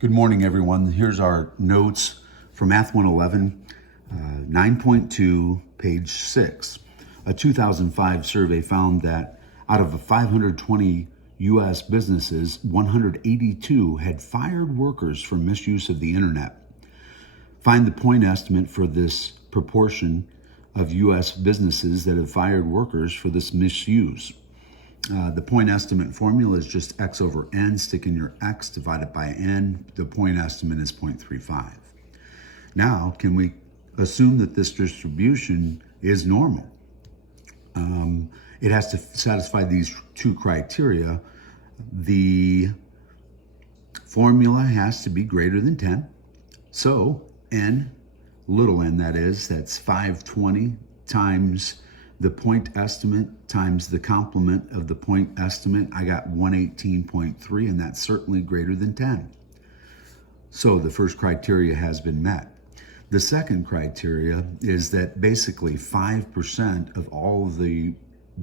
Good morning, everyone. Here's our notes for Math 111, 9.2, page 6. A 2005 survey found that out of 520 U.S. businesses, 182 had fired workers for misuse of the internet. Find the point estimate for this proportion of U.S. businesses that have fired workers for this misuse. The point estimate formula is just x over n. Stick in your x, divide it by n. The point estimate is 0.35. Now, can we assume that this distribution is normal? It has to satisfy these two criteria. The formula has to be greater than 10. So n, little n that is, that's 520 times the point estimate times the complement of the point estimate. I got 118.3, and that's certainly greater than 10. So the first criteria has been met. The second criteria is that basically 5% of all of the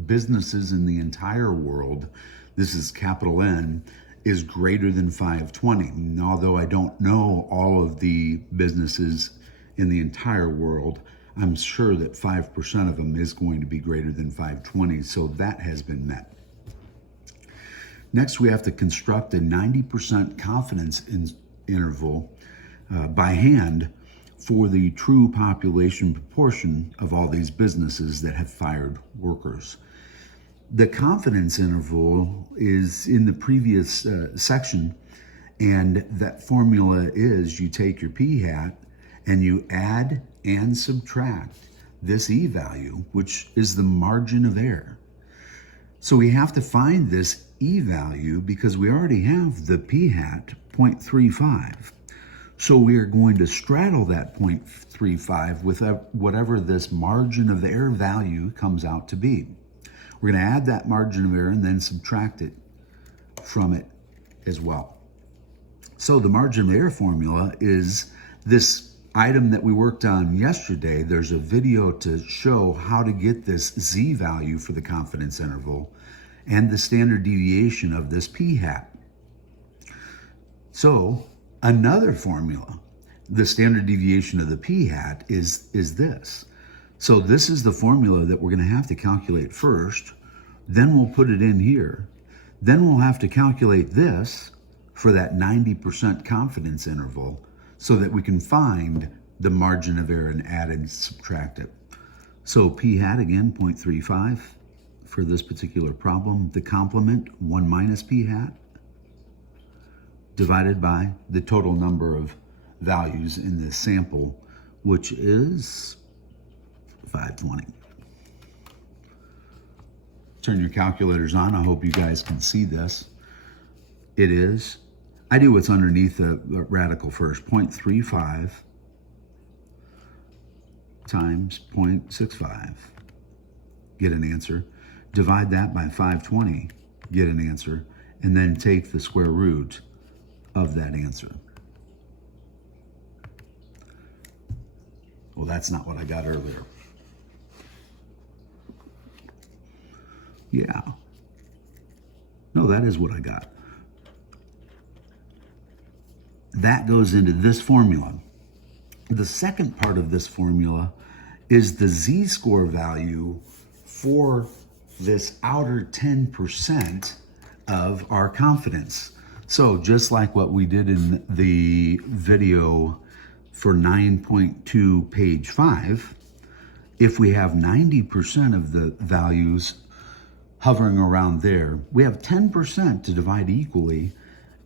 businesses in the entire world, this is capital N, is greater than 520. And although I don't know all of the businesses in the entire world, I'm sure that 5% of them is going to be greater than 520, so that has been met. Next, we have to construct a 90% confidence interval by hand for the true population proportion of all these businesses that have fired workers. The confidence interval is in the previous section, and that formula is you take your p-hat and you add and subtract this e-value, which is the margin of error. So we have to find this e-value because we already have the p-hat 0.35. So we are going to straddle that 0.35 with whatever this margin of error value comes out to be. We're going to add that margin of error and then subtract it from it as well. So the margin of error formula is this item that we worked on yesterday. There's a video to show how to get this z value for the confidence interval and the standard deviation of this p-hat. So another formula, the standard deviation of the p-hat is this. So this is the formula that we're going to have to calculate first. Then we'll put it in here. Then we'll have to calculate this for that 90% confidence interval, so that we can find the margin of error and add and subtract it. So p-hat, again, 0.35 for this particular problem. The complement, 1 minus p-hat, divided by the total number of values in this sample, which is 520. Turn your calculators on. I hope you guys can see this. It is, I do what's underneath the radical first, 0.35 times 0.65, get an answer. Divide that by 520, get an answer, and then take the square root of that answer. Well, that's not what I got earlier. Yeah. No, that is what I got. That goes into this formula. The second part of this formula is the z-score value for this outer 10% of our confidence. So just like what we did in the video for 9.2 page 5, if we have 90% of the values hovering around there, we have 10% to divide equally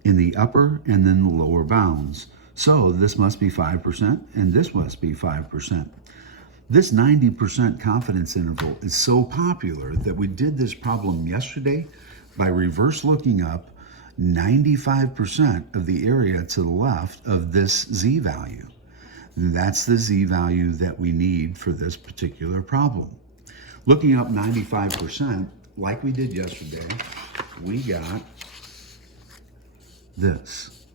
in the upper and then the lower bounds. So this must be 5% and this must be 5%. This 90% confidence interval is so popular that we did this problem yesterday by reverse looking up 95% of the area to the left of this z value. And that's the z value that we need for this particular problem. Looking up 95%, like we did yesterday, we got this.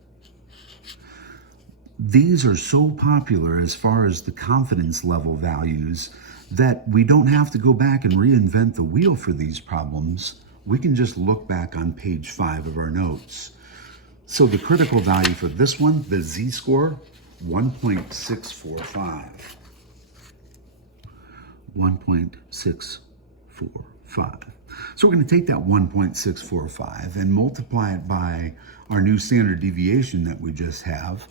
These are so popular as far as the confidence level values that we don't have to go back and reinvent the wheel for these problems. We can just look back on page 5 of our notes. So the critical value for this one, the z-score, 1.645. 1.645. So we're going to take that 1.645 and multiply it by our new standard deviation that we just have,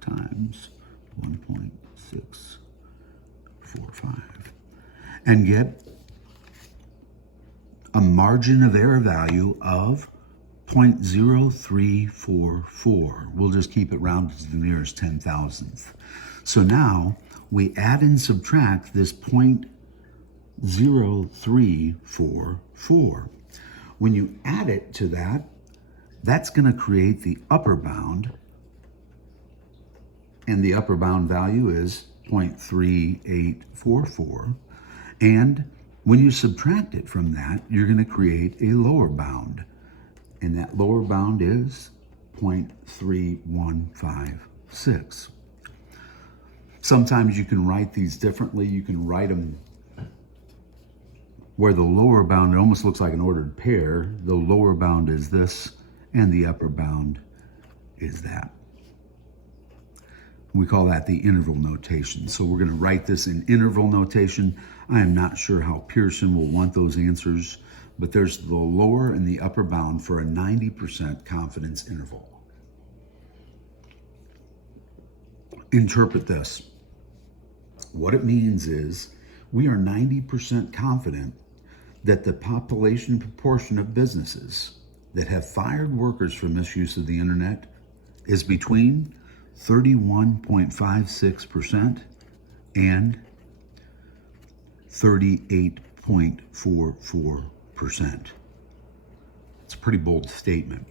times 1.645, and get a margin of error value of 0.0344. We'll just keep it rounded to the nearest 10,000th. So now we add and subtract this 0.0344. When you add it to that, that's going to create the upper bound, and the upper bound value is 0.3844. And when you subtract it from that, you're going to create a lower bound, and that lower bound is 0.3156. Sometimes you can write these differently. You can write them where the lower bound, it almost looks like an ordered pair. The lower bound is this, and the upper bound is that. We call that the interval notation. So we're going to write this in interval notation. I am not sure how Pearson will want those answers, but there's the lower and the upper bound for a 90% confidence interval. Interpret this. What it means is we are 90% confident that the population proportion of businesses that have fired workers for misuse of the internet is between 31.56% and 38.44%. It's a pretty bold statement.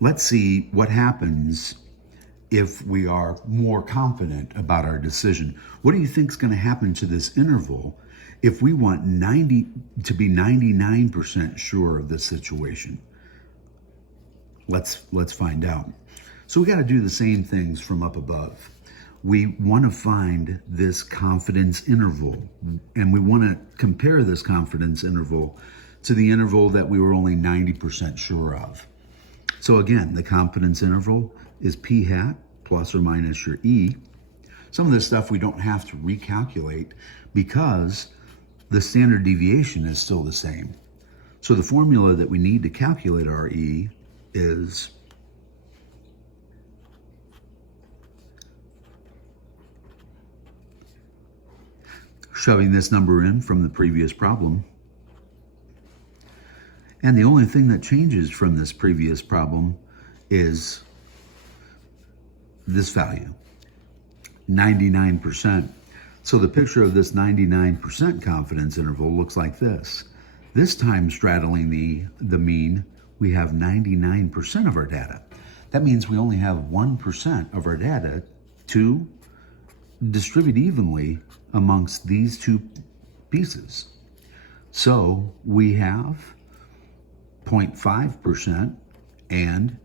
Let's see what happens if we are more confident about our decision. What do you think is going to happen to this interval if we want 90 to be 99% sure of the situation? Let's find out. So we got to do the same things from up above. We want to find this confidence interval, and we want to compare this confidence interval to the interval that we were only 90% sure of. So again, the confidence interval is p hat plus or minus your e. Some of this stuff we don't have to recalculate because the standard deviation is still the same. So the formula that we need to calculate our e is shoving this number in from the previous problem. And the only thing that changes from this previous problem is this value, 99%. So the picture of this 99% confidence interval looks like this. This time straddling the mean, we have 99% of our data. That means we only have 1% of our data to distribute evenly amongst these two pieces. So we have 0.5% and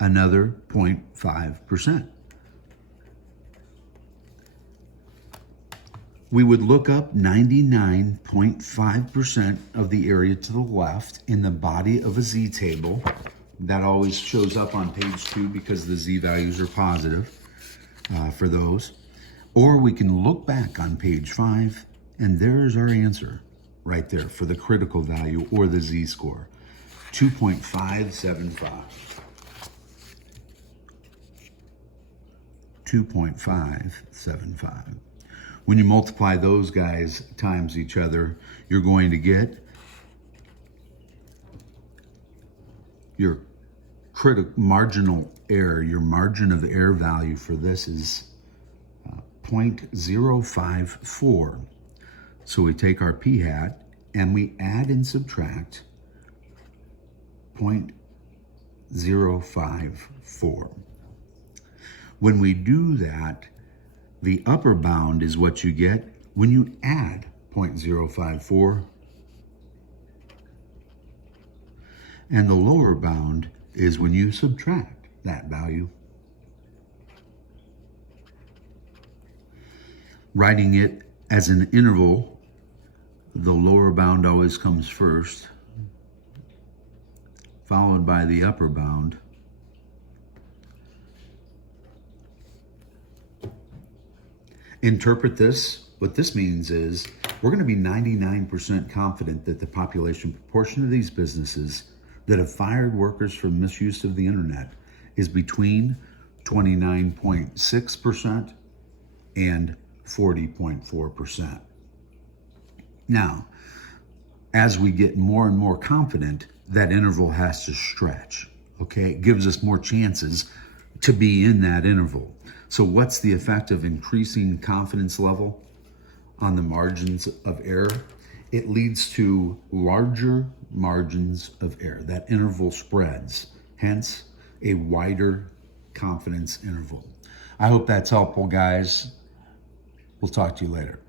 another 0.5%. We would look up 99.5% of the area to the left in the body of a z-table. That always shows up on page 2 because the z-values are positive for those. Or we can look back on page 5, and there's our answer right there for the critical value or the z-score, 2.575. 2.575. When you multiply those guys times each other, you're going to get your marginal error. Your margin of error value for this is 0.054. So we take our p hat and we add and subtract 0.054. When we do that, the upper bound is what you get when you add 0.054, and the lower bound is when you subtract that value. Writing it as an interval, the lower bound always comes first, followed by the upper bound. Interpret this. What this means is we're going to be 99% confident that the population proportion of these businesses that have fired workers for misuse of the internet is between 29.6% and 40.4%. Now, as we get more and more confident, that interval has to stretch, okay? It gives us more chances to be in that interval. So what's the effect of increasing confidence level on the margins of error? It leads to larger margins of error. That interval spreads, hence a wider confidence interval. I hope that's helpful, guys. We'll talk to you later.